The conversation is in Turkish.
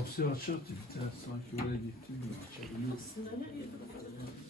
Hapsi açıktı bir tane sanki oraya gittim mi açabiliyor. Aslında her yerde bakacağız.